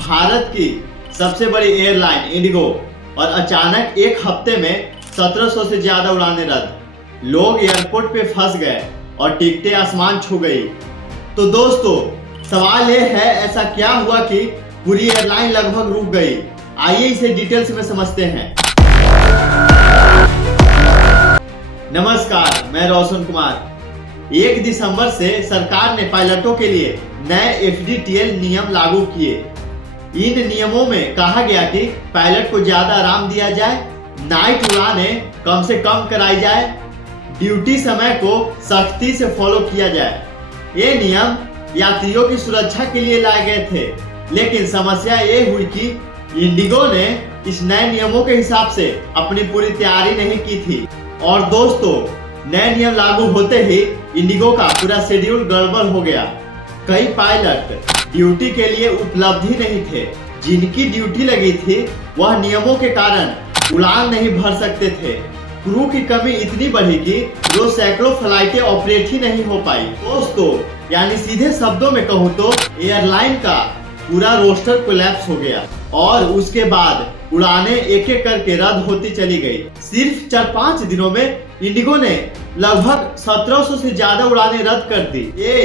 भारत की सबसे बड़ी एयरलाइन इंडिगो और अचानक एक हफ्ते में 1700 से ज्यादा उड़ानें रद्द। लोग एयरपोर्ट पे फंस गए और टिकटें आसमान छू गई। तो दोस्तों सवाल ये है, ऐसा क्या हुआ कि पूरी एयरलाइन लगभग रुक गई? आइए इसे डिटेल्स में समझते हैं। नमस्कार, मैं रोशन कुमार। 1 दिसंबर से सरकार ने पायलटों के लिए नए FDTL नियम लागू किए। इन नियमों में कहा गया कि पायलट को ज्यादा आराम दिया जाए, नाइट उड़ानें कम से कम कराई जाए, ड्यूटी समय को सख्ती से फॉलो किया जाए। ये नियम यात्रियों की सुरक्षा के लिए लाए गए थे, लेकिन समस्या ये हुई कि इंडिगो ने इस नए नियमों के हिसाब से अपनी पूरी तैयारी नहीं की थी। और दोस्तों नए नियम लागू होते ही इंडिगो का पूरा शेड्यूल गड़बड़ हो गया। कई पायलट ड्यूटी के लिए उपलब्ध ही नहीं थे। जिनकी ड्यूटी लगी थी वह नियमों के कारण उड़ान नहीं भर सकते थे। क्रू की कमी इतनी बढ़ी कि रोज सैकड़ों फ्लाइटें ऑपरेट ही नहीं हो पाई। दोस्तों यानी सीधे शब्दों में कहूँ तो एयरलाइन का पूरा रोस्टर कोलैप्स हो गया और उसके बाद उड़ानें एक एक करके रद्द होती चली गई। सिर्फ 4-5 दिनों में इंडिगो ने लगभग 1700 से ज्यादा उड़ानें रद्द कर दी। ये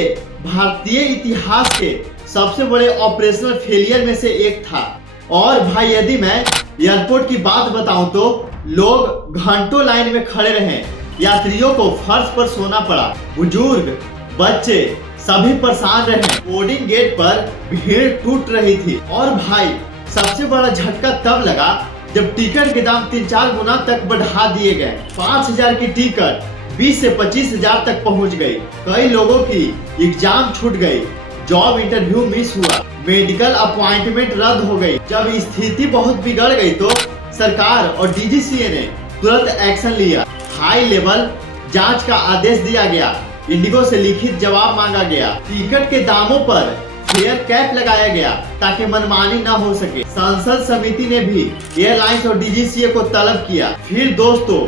भारतीय इतिहास के सबसे बड़े ऑपरेशनल फेलियर में से एक था। और भाई यदि मैं एयरपोर्ट की बात बताऊं तो लोग घंटों लाइन में खड़े रहे, यात्रियों को फर्श पर सोना पड़ा, बुजुर्ग बच्चे सभी परेशान रहे। बोर्डिंग गेट पर भीड़ टूट रही थी। और भाई सबसे बड़ा झटका तब लगा जब टिकट के दाम 3-4 गुना तक बढ़ा दिए गए। 5000 की टिकट 20 से 25,000 तक पहुंच गई। कई लोगों की एग्जाम छूट गई, जॉब इंटरव्यू मिस हुआ, मेडिकल अपॉइंटमेंट रद्द हो गई। जब स्थिति बहुत बिगड़ गई तो सरकार और DGCA ने तुरंत एक्शन लिया। हाई लेवल जांच का आदेश दिया गया, इंडिगो से लिखित जवाब मांगा गया, टिकट के दामों पर फेयर कैप लगाया गया ताकि मनमानी न हो सके। संसद समिति ने भी एयरलाइंस और DGCA को तलब किया। फिर दोस्तों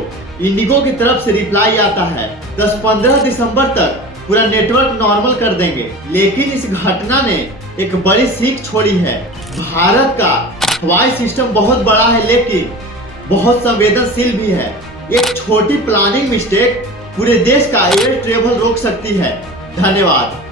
इंडिगो की तरफ से रिप्लाई आता है 10-15 दिसंबर तक पूरा नेटवर्क नॉर्मल कर देंगे। लेकिन इस घटना ने एक बड़ी सीख छोड़ी है। भारत का हवाई सिस्टम बहुत बड़ा है लेकिन बहुत संवेदनशील भी है। एक छोटी प्लानिंग मिस्टेक पूरे देश का एयर ट्रेवल रोक सकती है। धन्यवाद।